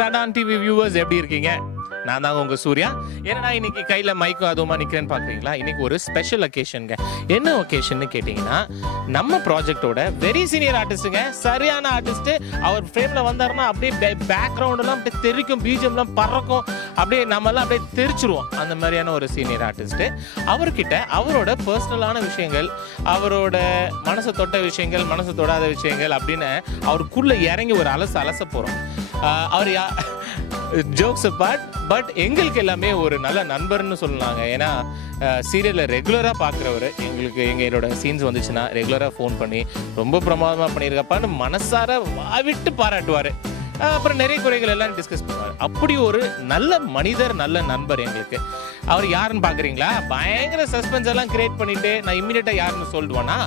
Radaan TV viewers எப்படி இருக்கீங்க? நான் தாங்க உங்க சூர்யா. என்னடா இன்னைக்கு கையில் மைக்கும் அதுவுமா நிற்கிறேன்னு பார்க்குறீங்களா? இன்னைக்கு ஒரு ஸ்பெஷல் ஒகேஷனுங்க. என்ன ஒகேஷன்னு கேட்டிங்கன்னா, நம்ம ப்ராஜெக்டோட வெரி சீனியர் ஆர்டிஸ்ட்டுங்க, சரியான ஆர்டிஸ்ட்டு. அவர் ஃப்ரேமில் வந்தாருன்னா அப்படியே பேக்ரவுண்டெல்லாம் அப்படியே தெரிக்கும், பிஜிஎம்லாம் பறக்கும், அப்படியே நம்மெல்லாம் அப்படியே தெரிச்சிருவோம். அந்த மாதிரியான ஒரு சீனியர் ஆர்டிஸ்ட்டு. அவர்கிட்ட அவரோட பர்சனலான விஷயங்கள், அவரோட மனசை தொட்ட விஷயங்கள், மனசை தொடாத விஷயங்கள் அப்படின்னு அவருக்குள்ளே இறங்கி ஒரு அலச போகிறோம். அவர் ஜோக்ஸ் அப்பார்ட், பட் எங்களுக்கு எல்லாமே ஒரு நல்ல நண்பர்னு சொல்லலாங்க. ஏன்னா சீரியலில் ரெகுலராக பார்க்குறவர், எங்களோட சீன்ஸ் வந்துச்சுன்னா ரெகுலராக ஃபோன் பண்ணி ரொம்ப பிரமாதமாக பண்ணியிருக்கப்பான்னு மனசார வாவிட்டு பாராட்டுவார். அப்புறம் நிறைய குறைகள் எல்லாம் டிஸ்கஸ் பண்ணுவார். அப்படி ஒரு நல்ல மனிதர், நல்ல நண்பர் எங்களுக்கு. அவர் யாருன்னு பார்க்குறீங்களா? பயங்கர சஸ்பென்ஸ் எல்லாம் கிரியேட் பண்ணிட்டு நான் இம்மிடியட்டாக யாருன்னு சொல்லுவானா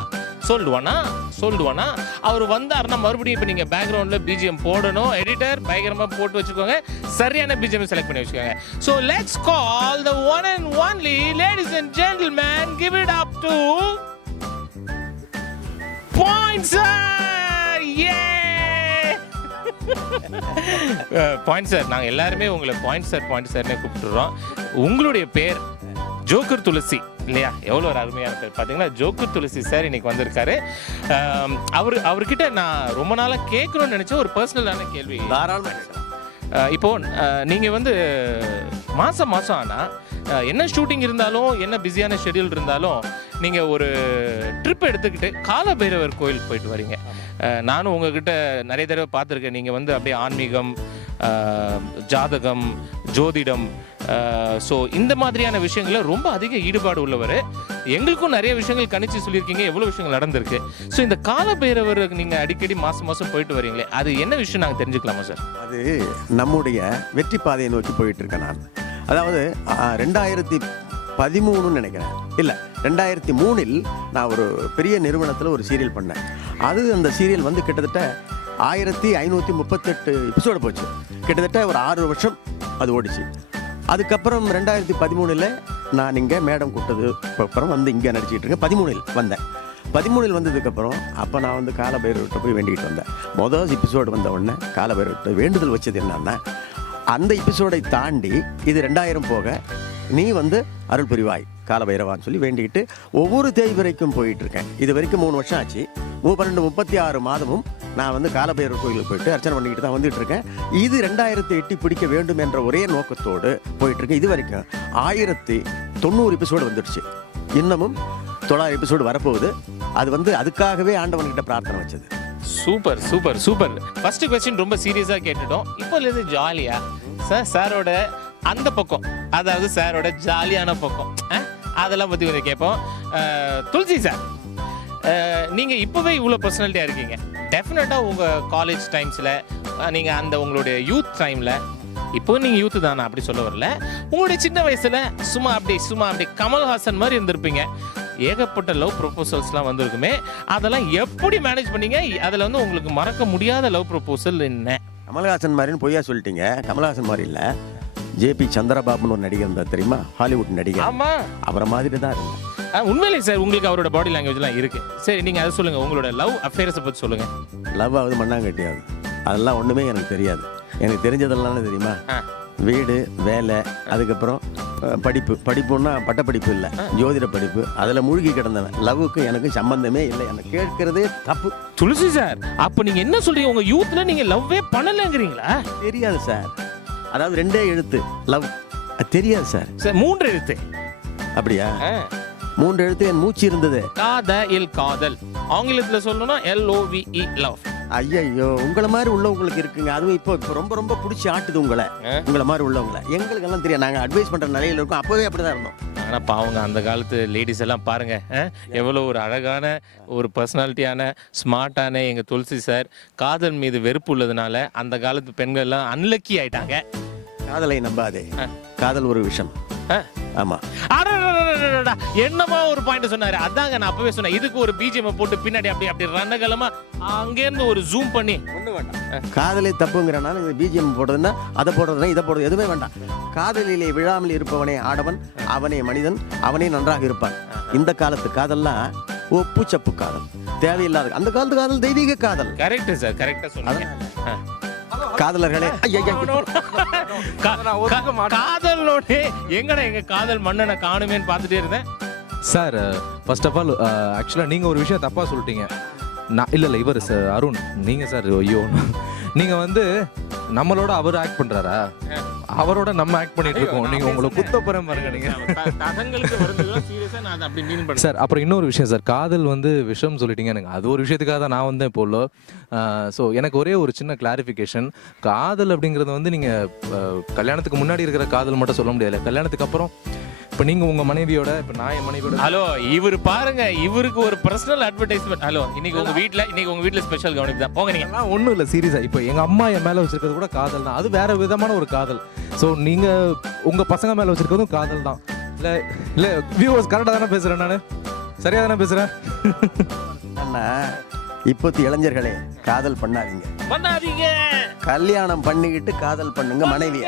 அவர் வந்தாருன்னா மறுபடியும் இப்போ நீங்கள் பேக்ரவுண்டில் பிஜிஎம் போடணும். எடிட்டர் பயங்கரமாக போட்டு வச்சுக்கோங்க, சரியான பிஜிஎம் செலக்ட் பண்ணி வச்சுக்கோங்க. So let's call the one and only, ladies and gentleman, give it up to point sir. A point sir, நாங்கள் எல்லாருமே உங்களை பாயிண்ட் சார்னே கூப்பிட்டுறோம். உங்களுடைய பேர் ஜோக்கர் துளசி இல்லையா? எவ்வளோ ஒரு அருமையான பேர் பார்த்தீங்களா? ஜோக்கர் துளசி சார் இன்னைக்கு வந்திருக்காரு. அவர்கிட்ட நான் ரொம்ப நாளாக கேட்கணும்னு நினச்ச ஒரு பர்சனலான கேள்வி. தாராளமாக. இப்போது நீங்கள் வந்து மாதம் ஆனால் என்ன ஷூட்டிங் இருந்தாலும், என்ன பிஸியான ஷெட்யூல் இருந்தாலும், நீங்கள் ஒரு ட்ரிப் எடுத்துக்கிட்டு காலபைரவர் கோயில் போயிட்டு வரீங்க. நானும் உங்ககிட்ட நிறைய தடவை பார்த்துருக்கேன். நீங்கள் வந்து அப்படியே ஆன்மீகம், ஜாதகம், ஜோதிடம், ஸோ இந்த மாதிரியான விஷயங்களில் ரொம்ப அதிக ஈடுபாடு உள்ளவர். எங்களுக்கும் நிறைய விஷயங்கள் கணிச்சு சொல்லியிருக்கீங்க, எவ்வளோ விஷயங்கள் நடந்திருக்கு. ஸோ இந்த காலபைரவர் நீங்கள் அடிக்கடி மாதம் போயிட்டு வரீங்களே, அது என்ன விஷயம் நாங்கள் தெரிஞ்சுக்கலாமா சார்? அது நம்முடைய வெற்றி பாதையை நோக்கி போயிட்டு இருக்கேன் நான். அதாவது 2013 நினைக்கிறேன், இல்லை 2003 நான் ஒரு பெரிய நிறுவனத்தில் ஒரு சீரியல் பண்ணேன். அந்த சீரியல் வந்து கிட்டத்தட்ட 1538 எபிசோடு போச்சு. கிட்டத்தட்ட ஒரு 6 வருஷம் அது ஓடிச்சு. அதுக்கப்புறம் 2013 நான் இங்கே மேடம் கூட்டது அப்புறம் வந்து இங்கே நடிச்சிக்கிட்டு இருக்கேன். 13 வந்தேன். 13 வந்ததுக்கப்புறம் அப்போ நான் வந்து காலபைரவர்கிட்ட போய் வேண்டிக்கிட்டு வந்தேன். மொதல் எபிசோடு வந்த உடனே காலபைரவர்கிட்ட வேண்டுதல் வச்சது என்னன்னா, அந்த எபிசோடை தாண்டி இது 2000 போக நீ வந்து அருள் புரிவாய் காலபைரவான்னு சொல்லி வேண்டிக்கிட்டு ஒவ்வொரு தேய்பிரைக்கும் போயிட்டுருக்கேன். இது வரைக்கும் 3 வருஷம் ஆச்சு. 36 மாதமும் நான் வந்து காலபைரவர் கோயிலுக்கு போயிட்டு அர்ச்சனை பண்ணிக்கிட்டு தான் வந்துட்டு இருக்கேன். இது 2000 எட்டி பிடிக்க வேண்டும் என்ற ஒரே நோக்கத்தோடு போயிட்டுருக்கேன். இது வரைக்கும் 1090 எபிசோடு வந்துடுச்சு. இன்னமும் 900 எபிசோடு வரப்போகுது. அது வந்து அதுக்காகவே ஆண்டவன்கிட்ட பிரார்த்தனை வச்சது. Super super super. First question ரொம்ப சீரியஸாக கேட்டுட்டோம். இப்போலேருந்து ஜாலியா சாரோட அந்த பக்கம், அதாவது சாரோட ஜாலியான பக்கம், அதெல்லாம் பற்றி கொஞ்சம் கேட்போம். துளசி சார், நீங்கள் இப்போவே இவ்வளோ பர்சனாலிட்டியாக இருக்கீங்க. டெஃபினட்டாக உங்கள் காலேஜ் டைம்ஸில், நீங்கள் அந்த உங்களுடைய யூத் டைமில், இப்போ நீங்கள் யூத்து தான், நான் அப்படி சொல்ல வரல, உங்களுடைய சின்ன வயசில் சும்மா அப்படி கமல்ஹாசன் மாதிரி இருந்திருப்பீங்க. ஏகப்பட்ட லவ் ப்ரொபோசல்ஸ்லாம் வந்திருக்குமே, அதெல்லாம் எப்படி மேனேஜ் பண்ணீங்க? அதில் வந்து உங்களுக்கு மறக்க முடியாத லவ் ப்ரொபோசல் என்ன? கமல்ஹாசன் மாதிரின்னு பொய்யா சொல்லிட்டீங்க. கமல்ஹாசன் மாதிரி இல்லை, ஜேபி சந்திரபாபுன்னு ஒரு நடிகர் இருந்தார் தெரியுமா, ஹாலிவுட் நடிகர். ஆமாம், அவரை மாதிரி தான் இருந்தேன். உண்மையிலே சார் உங்களுக்கு அவரோட பாடி லாங்குவேஜ்லாம் இருக்கு. சரி, நீங்கள் அதை சொல்லுங்கள், உங்களோட லவ் அஃபேர்ஸை பற்றி சொல்லுங்கள். லவ் ஆகுது மண்ணாங்கட்டியாகுது, அதெல்லாம் ஒன்றுமே எனக்கு தெரியாது. எனக்கு தெரிஞ்சதெல்லாம் தெரியுமா, வீடு, வேலை, அதுக்கப்புறம் படிப்புன்னா பட்டப்படிப்பு இல்லை, ஜோதிட படிப்பு, அதில் மூழ்கி கிடந்தவன். லவ்வுக்கு எனக்கு சம்பந்தமே இல்லை. எனக்கு கேட்கறதே தப்பு. துளசி சார், அப்போ நீங்கள் என்ன சொல்றீங்க? உங்கள் யூத்தில் நீங்கள் லவ்வே பண்ணலைங்கிறீங்களா? தெரியாது சார். அதாவது 2 எழுத்து லவ், தெரியாது சார். சார் 3 எழுத்து. அப்படியா? 3 எழுத்து என் மூச்சு இருந்தது. காதல், ஆங்கிலத்தில் சொல்லணும்னா LOVE, லவ். ஐயோ, உங்களை மாதிரி உள்ளவங்களுக்கு இருக்குங்க. அதுவும் இப்போ ரொம்ப ரொம்ப பிடிச்சி ஆட்டுது உங்களை மாதிரி உள்ளவங்களை. எங்களுக்கெல்லாம் தெரியும், நாங்கள் அட்வைஸ் பண்ணுற நிலையில் இருக்கோம். அப்போவே அப்படி தான் இருந்தோம். ஆனால் பாவங்க, அந்த காலத்து லேடிஸ் எல்லாம் பாருங்க, எவ்வளோ ஒரு அழகான, ஒரு பர்சனாலிட்டியான, ஸ்மார்ட்டான எங்கள் துளசி சார். காதல் மீது வெறுப்பு உள்ளதுனால அந்த காலத்து பெண்கள் எல்லாம் அன்லக்கி ஆயிட்டாங்க. காதலை நம்பாதே, காதல் ஒரு விஷம். ஆமா, என்னமா ஒரு பாயிண்ட் சொன்னாரு. அதாங்க நான் அப்பவே சொன்னேன், இதுக்கு ஒரு பிஜிஎம் போட்டு பின்னாடி அப்படி ரணகலமா அங்கேருந்து ஒரு ஜூம் பண்ணி. ஒன்றும் வேண்டாம். காதலை தப்புங்கிறனால இந்த பிஜிஎம் போடுறதுன்னா அதை போடுறதுனா இதை போடுறது எதுவுமே வேண்டாம். காதலிலே விழாமல் இருப்பவனே ஆடவன், அவனே மனிதன், அவனே நன்றாக இருப்பான். இந்த காலத்து காதல்லாம் ஒப்பு சப்பு காதல், தேவையில்லாத. அந்த காலத்து காதல் தெய்வீக காதல். கரெக்ட் சார், கரெக்டா சொன்னீங்க. காதலர்களே காதல் நோட்டு எங்கடா எங்க காதல் மன்னனை காணுமேன்னு பார்த்துட்டே இருந்தேன். சார் ஃபர்ஸ்ட் ஆஃப் ஆல் ஆக்சுவலாக நீங்கள் ஒரு விஷயம் தப்பாக சொல்லிட்டீங்க. நான் இல்லை இவர் சார் அருண், நீங்கள் சார் ஐயோ நீங்கள் வந்து நம்மளோட அவர் ஆக்ட் பண்ணுறாரா, அவரோட நம்ம ஆக்ட் பண்ணிட்டு இருக்கோம். நீங்கள் உங்களை குத்தப்புறம் பாருங்க நீங்கள் சார். அப்புறம் இன்னொரு விஷயம் சார், காதல் வந்து விஷம் சொல்லிட்டீங்க. எனக்கு அது ஒரு விஷயத்துக்காக தான் நான் வந்தேன் இப்போ. ஸோ எனக்கு ஒரே ஒரு சின்ன கிளாரிஃபிகேஷன். காதல் அப்படிங்கிறது வந்து நீங்கள் கல்யாணத்துக்கு முன்னாடி இருக்கிற காதல் மட்டும் சொல்ல முடியாது. கல்யாணத்துக்கு அப்புறம் இப்போ நீங்கள் உங்கள் மனைவியோட, இப்போ நான் என் மனைவியோட. ஹலோ, இவர் பாருங்க, இவருக்கு ஒரு பர்சனல் அட்வர்டைஸ்மெண்ட். ஹலோ, இன்னைக்கு உங்க வீட்டில் ஸ்பெஷல் கவனிப்பு தான். போங்க நீங்க. ஒன்றும் இல்லை சீரியஸாக. இப்போ எங்கள் அம்மா என் மேலே வச்சிருக்கிறது கூட காதல் தான். அது வேற விதமான ஒரு காதல். ஸோ நீங்கள் உங்கள் பசங்க மேலே வச்சிருக்கிறதும் காதல் தான். இல்லை வியூவர்ஸ் கரெக்டாக தானே பேசுகிறேன், நான் சரியாக தானே பேசுகிறேன். அண்ணா, இப்போத்தி இளைஞர்களே காதல் பண்ணாதீங்க. கல்யாணம் பண்ணிக்கிட்டு காதல் பண்ணுங்க மனைவிய.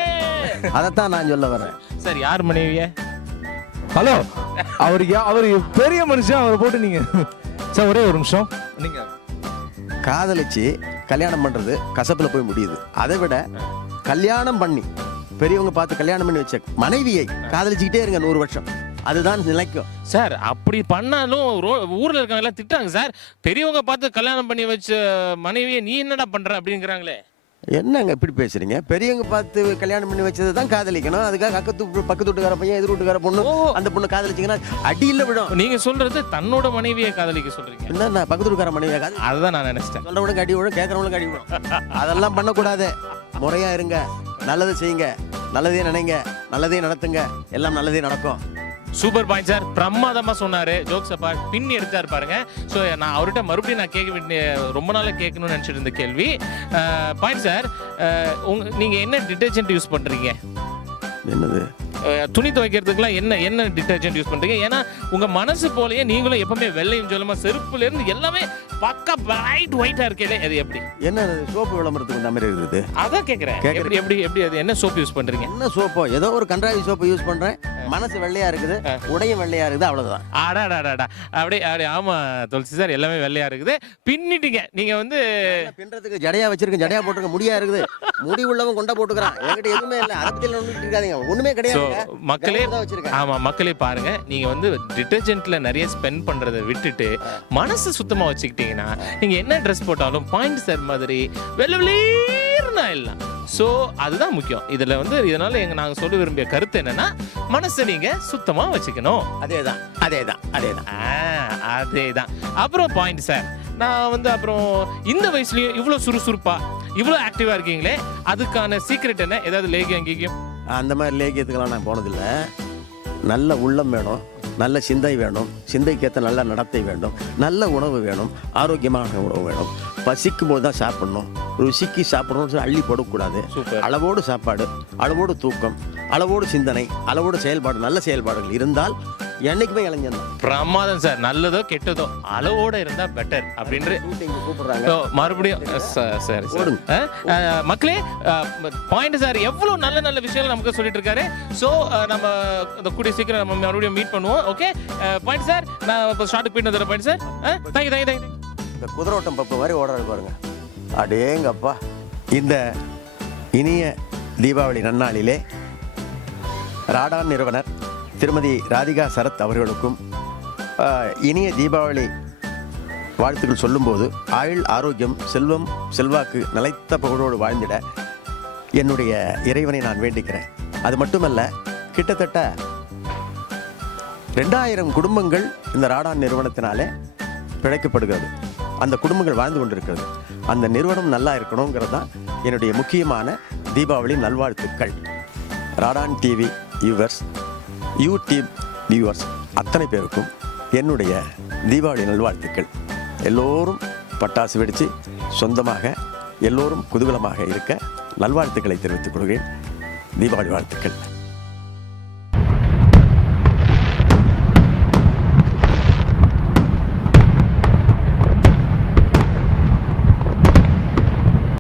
அதைத்தான் நான் சொல்ல வரேன். சார், யார் மனைவிய? ஹலோ, அவர் பெரிய மனுஷன், அவரை போட்டு நீங்க. சார் ஒரே ஒரு நிமிஷம். நீங்க காதலிச்சு கல்யாணம் பண்றது கசப்புல போய் முடியுது. அதை விட கல்யாணம் பண்ணி பெரியவங்க பார்த்து கல்யாணம் பண்ணி வச்ச மனைவியை காதலிச்சுக்கிட்டே இருங்க 100 வருஷம். அதுதான் நிலைக்கும். சார், அப்படி பண்ணாலும் ஊர்ல இருக்கவங்க எல்லாம் திட்டாங்க சார். பெரியவங்க பார்த்து கல்யாணம் பண்ணி வச்ச மனைவியை நீ என்னடா பண்ற அப்படிங்கிறாங்களே. என்னங்க இப்படி பேசுறீங்க? பெரியவங்க பார்த்து கல்யாணம் பண்ணி வச்சதை தான் காதலிக்கணும். அதுக்காக பக்கத்து வீட்டுக்கார பையன், எதிர் வீட்டுக்கார பொண்ணு, அந்த பொண்ணு காதலிச்சிங்கன்னா அடியில் விடும். நீங்க சொல்றது தன்னோட மனைவியை காதலிக்க சொல்றீங்க. என்ன பக்கத்து வீட்டுக்கார மனைவியை காதல்? அதுதான் நான் நினைச்சிட்டேன். சொல்றவனுக்கு அடி விடும், கேட்கறவனுக்கு அடி விடும். அதெல்லாம் பண்ணக்கூடாது. முறையா இருங்க, நல்லது செய்யுங்க, நல்லதே நினைங்க, நல்லதே நடத்துங்க, எல்லாம் நல்லதே நடக்கும். Super point sir. பிரமாதமா சொன்னாரு. ஜோக்ஸ் அப்பார்ட் பின் எடுத்தாரு பாருங்க. ஸோ நான் அவர்கிட்ட மறுபடியும் நான் கேட்க வேண்டிய, ரொம்ப நாளாக கேட்கணும்னு நினச்சிட்டு இருந்த கேள்வி. பாயிண்ட் சார், நீங்க என்ன டிட்டர்ஜென்ட் யூஸ் பண்றீங்க? என்னது? துணி துவைக்கிறதுக்குலாம் என்ன டிட்டர்ஜென்ட் யூஸ் பண்றீங்க? ஏன்னா உங்க மனசு போலயே நீங்களும் எப்பவுமே வெள்ளையும் சொல்லுமா, செருப்புல இருந்து எல்லாமே பக்கா பிரைட் ஒயிட்டா இருக்கே. அது எப்படி? என்ன சோப்பு விளம்பரத்துக்கு இந்த மாதிரி இருக்குது? அதான் கேட்குறேன். எப்படி அது என்ன சோப்பு யூஸ் பண்றீங்க? என்ன சோப்போ, ஏதோ ஒரு கன்றாவி சோப்பு யூஸ் பண்றேன். மனசு வெள்ளையா இருக்குது, உடையும் வெள்ளையா இருக்குது, அவ்வளவுதான். அடாடாடாடா, அப்படியே ஆமா துளசி சார், எல்லாமே வெள்ளையா இருக்குது. பின்னிட்டீங்க நீங்க வந்து. பின்றதுக்கு ஜடையா வச்சிருக்கேன், ஜடையா போட்டுருக்க, முடியா இருக்குது. முடி உள்ளவன் கொண்டா போட்டுக்கிறான். என்கிட்ட எதுவுமே இல்லை. அரபியில் ஒன்றும் இருக்காதீங்க, ஒண்ணுமே கிடையாது. மக்களே பாருங்க, நீங்க வந்து டிட்டர்ஜென்ட்ல நிறைய ஸ்பெண்ட் பண்றதை விட்டுட்டு மனசு சுத்தமா வச்சுக்கிட்டீங்கன்னா நீங்க என்ன ட்ரெஸ் போட்டாலும் பாயிண்ட் சார் மாதிரி வெள்ளவெளீர்னா எல்லாம். ஸோ அதுதான் முக்கியம். இதுல வந்து இதனால நாங்க சொல்ல விரும்பிய கருத்து என்னன்னா, மனசை நீங்க சுத்தமா வச்சுக்கணும். அதேதான். அப்புறம் பாயிண்ட் சார், நான் வந்து அப்புறம் இந்த வயசுலயும் இவ்வளவு சுறுசுறுப்பா இவ்வளவு ஆக்டிவா இருக்கீங்களே, அதுக்கான சீக்ரெட் என்ன? ஏதாவது லேகியம் அங்கேயும்? அந்த மாதிரி லேகியத்துக்கெல்லாம் நான் போனதில்லை. நல்ல உள்ளம் வேணும், நல்ல சிந்தை வேணும், சிந்தைக்கேற்ற நல்ல நடத்தை வேண்டும், நல்ல உணவு வேணும், ஆரோக்கியமான உணவு வேணும். பசிக்கும் போது தான் சாப்பிடணும், ருசிக்கு சாப்பிடணும்னு அள்ளி போடக்கூடாது. அளவோடு சாப்பாடு, அளவோடு தூக்கம், அளவோடு சிந்தனை, அளவோடு செயல்பாடு, நல்ல செயல்பாடுகள் இருந்தால் என்னைக்குமே இளைஞன். பிரமாதம் சார். நல்லதோ கெட்டதோ அளவோட இருந்தா பெட்டர் அப்படின்னு கூப்பிடுறாங்க. மறுபடியும் சரி மக்களே, பாயிண்ட் சார் எவ்வளவு நல்ல நல்ல விஷயங்கள் நமக்கு சொல்லிட்டு இருக்காரு. ஸோ நம்ம இந்த கூடிய சீக்கிரம் நம்ம மறுபடியும் மீட் பண்ணுவோம். ஓகே பாயிண்ட் சார், நான் இப்போ ஸ்டார்ட் போயிட்டு வந்துடுறேன். Point sir, thank you. இந்த குதிரோட்டம் பப்பு மாதிரி ஓடுறது பாருங்க, அடேங்கப்பா. இந்த இனிய தீபாவளி நன்னாளிலே ராடான் நிறுவனர் திருமதி ராதிகா சரத் அவர்களுக்கும் இனிய தீபாவளி வாழ்த்துக்கள் சொல்லும்போது, ஆயுள் ஆரோக்கியம் செல்வம் செல்வாக்கு நிலைத்த புகழோடு வாழ்ந்திட என்னுடைய இறைவனை நான் வேண்டிக்கிறேன். அது மட்டுமல்ல, கிட்டத்தட்ட 2000 குடும்பங்கள் இந்த ராடான் நிறுவனத்தினாலே பிழைக்கப்படுகிறது. அந்த குடும்பங்கள் வாழ்ந்து கொண்டிருக்கிறது. அந்த நிறுவனம் நல்லா இருக்கணுங்கிறது தான் என்னுடைய முக்கியமான தீபாவளி நல்வாழ்த்துக்கள். Radaan TV viewers, YouTube viewers அத்தனை பேருக்கும் என்னுடைய தீபாவளி நல்வாழ்த்துக்கள். எல்லோரும் பட்டாசு வெடித்து சொந்தமாக எல்லோரும் குதூகலமாக இருக்க நல்வாழ்த்துக்களை தெரிவித்துக் கொள்கிறேன். தீபாவளி வாழ்த்துக்கள்.